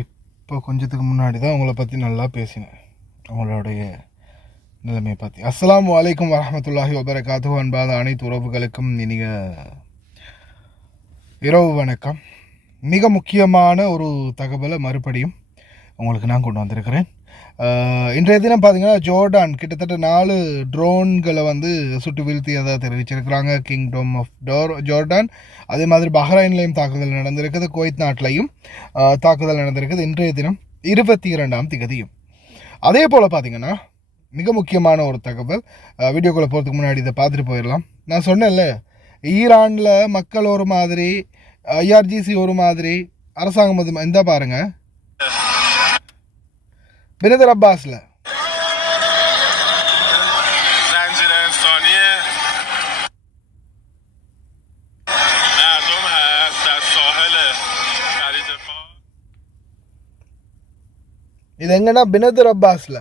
இப்போ கொஞ்சத்துக்கு முன்னாடி தான் உங்களை பற்றி நல்லா பேசினேன், உங்களுடைய நிலைமையை பற்றி. அஸ்ஸலாமு அலைக்கும் வரஹ்மத்துல்லாஹி வபரகாத்துஹு. அன்பான அனைத்து உறவுகளுக்கும் இனிய இரவு வணக்கம். மிக முக்கியமான ஒரு தகவலை மறுபடியும் உங்களுக்கு நான் கொண்டு வந்திருக்கிறேன். இன்றைய தினம் பார்த்தீங்கன்னா ஜோர்டான் கிட்டத்தட்ட 4 ட்ரோன்களை வந்து சுட்டு வீழ்த்தியதாக தெரிவிச்சிருக்கிறாங்க. கிங்டம் ஆஃப் ஜோர்டான், அதே மாதிரி பஹ்ரைன்லையும் தாக்குதல் நடந்திருக்குது, குவைத் நாட்டிலையும் தாக்குதல் நடந்திருக்குது. இன்றைய தினம் 22ஆம் திகதியும். அதே போல் பார்த்தீங்கன்னா மிக முக்கியமான ஒரு தகவல், வீடியோக்குள்ளே போகிறதுக்கு முன்னாடி இதை பார்த்துட்டு போயிடலாம். நான் சொன்னேன்ல, ஈரானில் மக்கள் ஒரு மாதிரி, ஐஆர்ஜிசி ஒரு மாதிரி, அரசாங்கம் இந்த பாருங்கள் بنادر عباس لا زنجیره انسانی مردم هست در ساحل خلیج فارس. இது எங்கன்னா பினதர் அப்பாஸ்ல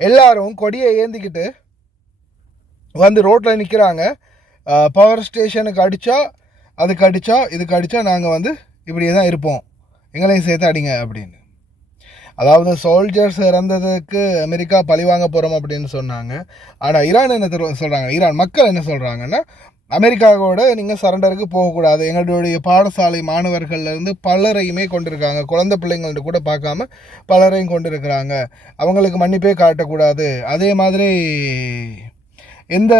எல்லாரும் கொடியை ஏந்திக்கிட்டு வந்து ரோட்டில் நிற்கிறாங்க. பவர் ஸ்டேஷனுக்கு அடித்தா, அதுக்கு அடித்தா, இதுக்கு அடித்தா நாங்கள் வந்து இப்படியே தான் இருப்போம், எங்களையும் சேர்த்து அடிங்க அப்படின்னு. அதாவது சோல்ஜர்ஸ் இறந்ததுக்கு அமெரிக்கா பழிவாங்க போகிறோம் அப்படின்னு சொன்னாங்க. ஆனால் ஈரான் என்ன சொல்கிறாங்க, ஈரான் மக்கள் என்ன சொல்கிறாங்கன்னா, அமெரிக்காவோட நீங்கள் சரண்டருக்கு போகக்கூடாது, எங்களுடைய பாடசாலை மாணவர்கள்லேருந்து பலரையுமே கொண்டிருக்காங்க, குழந்தை பிள்ளைங்கள்ட்ட கூட பார்க்காம பலரையும் கொண்டிருக்கிறாங்க, அவங்களுக்கு மன்னிப்பே காட்டக்கூடாது. அதே மாதிரி எந்த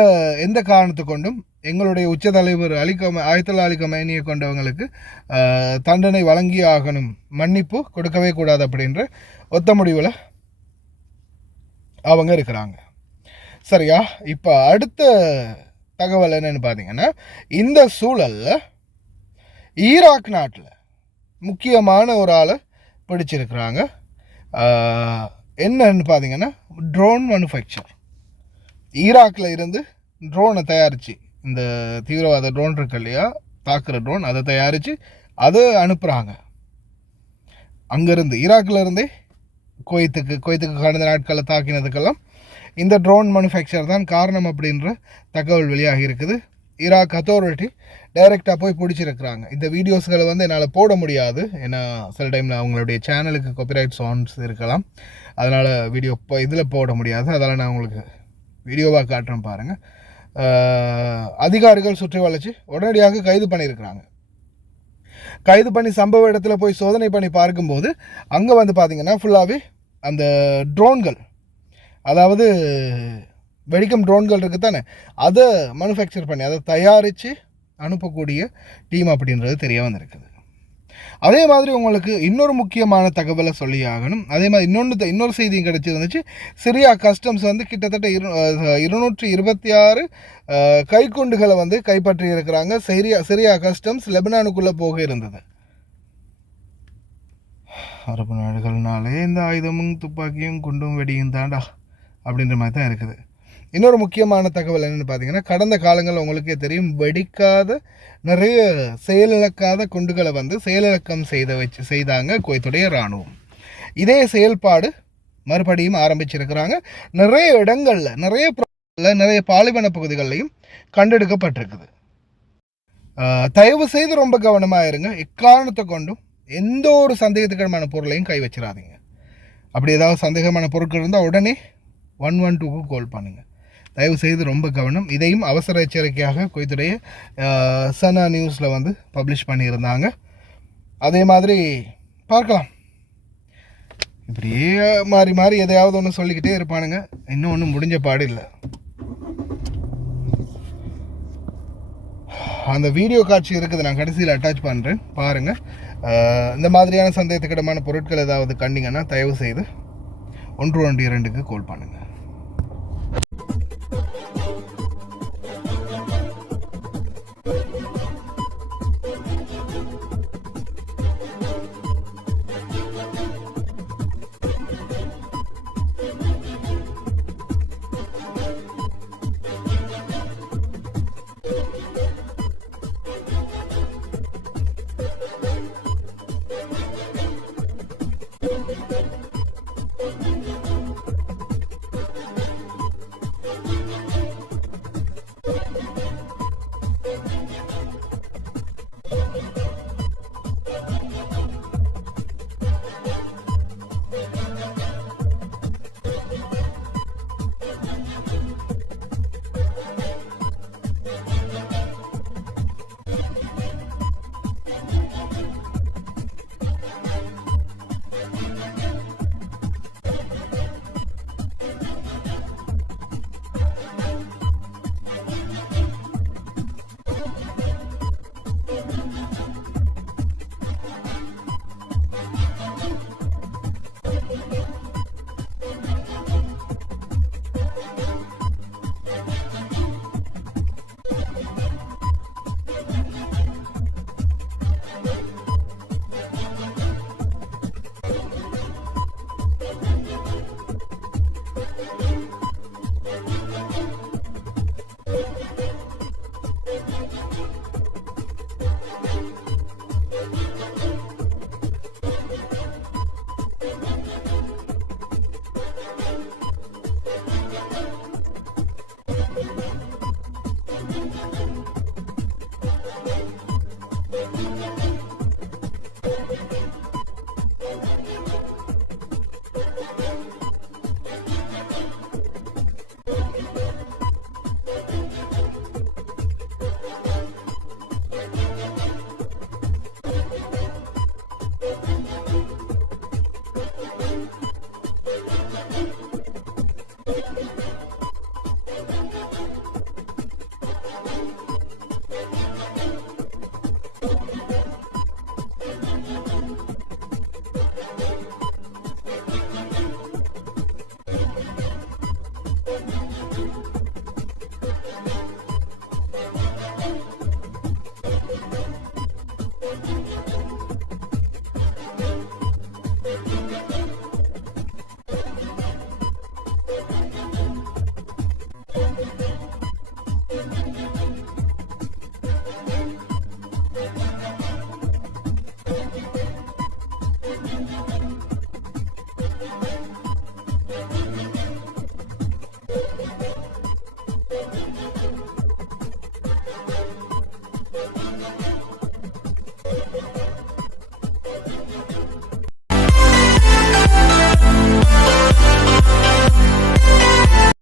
எந்த காரணத்து கொண்டும் எங்களுடைய உச்ச தலைவர் ஆயத்துல்லா அலி கமேனியை கொண்டவங்களுக்கு தண்டனை வழங்கி ஆகணும், மன்னிப்பு கொடுக்கவே கூடாது அப்படின்ற ஒத்த முடிவில் அவங்க இருக்கிறாங்க. சரியா? இப்போ அடுத்த தகவல் என்னன்னு பார்த்தீங்கன்னா, இந்த சூழலில் ஈராக் நாட்டில் முக்கியமான ஒரு ஆளை பிடிச்சிருக்கிறாங்க. என்னன்னு பார்த்தீங்கன்னா, ட்ரோன் மேனுஃபேக்சர். ஈராக்கில் இருந்து ட்ரோனை தயாரித்து, இந்த தீவிரவாத ட்ரோன் இருக்கு இல்லையா, தாக்குற ட்ரோன், அதை தயாரித்து அதை அனுப்புகிறாங்க. அங்கேருந்து ஈராக்கில் இருந்தே குவைத்துக்கு கடந்த நாட்களில் தாக்கினதுக்கெல்லாம் இந்த ட்ரோன் மேனுஃபேக்சர் தான் காரணம் அப்படின்ற தகவல் வெளியாகி இருக்குது. ஈராக் அத்தாரிட்டி டைரெக்டாக போய் பிடிச்சிருக்கிறாங்க. இந்த வீடியோஸ்களை வந்து என்னால் போட முடியாது, ஏன்னா சில டைமில் அவங்களுடைய சேனலுக்கு காப்பிரைட் சாங்ஸ் இருக்கலாம், அதனால் வீடியோ இதில் போட முடியாது. அதனால் நான் உங்களுக்கு வீடியோவாக காட்டுறேன் பாருங்கள். அதிகாரிகள் சுற்றி வளைச்சு உடனடியாக கைது பண்ணியிருக்கிறாங்க. கைது பண்ணி சம்பவ இடத்துல போய் சோதனை பண்ணி பார்க்கும்போது அங்கே வந்து பார்த்திங்கன்னா ஃபுல்லாகவே அந்த ட்ரோன்கள், அதாவது வெடிக்கும் ட்ரோன்கள் இருக்குது தானே, அதை மேனுஃபேக்சர் பண்ணி அதை தயாரித்து அனுப்பக்கூடிய டீம் அப்படின்றது தெரிய வந்திருக்குது. அதே மாதிரி உங்களுக்கு இன்னொரு முக்கியமான தகவலை சொல்லி ஆகணும். அதே மாதிரி இன்னொரு செய்தியும் கிடச்சிருந்துச்சு. சிரியா கஸ்டம்ஸ் வந்து கிட்டத்தட்ட 226 கைக்குண்டுகளை வந்து கைப்பற்றி இருக்கிறாங்க. சிரியா கஸ்டம்ஸ் லெபனானுக்குள்ளே போக இருந்தது. அரபு நாடுகள்னாலே இந்த ஆயுதமும் துப்பாக்கியும் குண்டும் வெடியும் தாண்டா அப்படின்ற மாதிரி தான் இருக்குது. இன்னொரு முக்கியமான தகவல் என்னென்னு பார்த்தீங்கன்னா, கடந்த காலங்களில் உங்களுக்கே தெரியும், வெடிக்காத நிறைய செயலிழக்காத குண்டுகளை வந்து செயலிழக்கம் செய்தாங்க குவைத்துடைய இராணுவம். இதே செயல்பாடு மறுபடியும் ஆரம்பிச்சிருக்கிறாங்க. நிறைய இடங்களில், நிறைய பாலைவன பகுதிகளிலையும் கண்டெடுக்கப்பட்டிருக்குது. தயவு செய்து ரொம்ப கவனமாக இருங்க. எக்காரணத்தை கொண்டும் எந்த ஒரு சந்தேகத்துக்கிடமான பொருளையும் கை வச்சிடாதீங்க. அப்படி ஏதாவது சந்தேகமான பொருட்கள் இருந்தால் உடனே 112க்கு கால் பண்ணுங்கள். தயவு செய்து ரொம்ப கவனம். இதையும் அவசர எச்சரிக்கையாக குவைத்துடைய சனா நியூஸில் வந்து பப்ளிஷ் பண்ணியிருந்தாங்க. அதே மாதிரி பார்க்கலாம், இப்படியே மாறி மாறி எதையாவது ஒன்று சொல்லிக்கிட்டே இருப்பானுங்க. இன்னும் ஒன்றும் முடிஞ்ச பாடு இல்லை. அந்த வீடியோ காட்சி இருக்குது, நான் கடைசியில் அட்டாச் பண்ணுறேன், பாருங்கள். இந்த மாதிரியான சந்தேகத்துக்கிடமான பொருட்கள் ஏதாவது கண்டிங்கன்னா தயவு செய்து 112க்கு கால் பண்ணுங்கள்.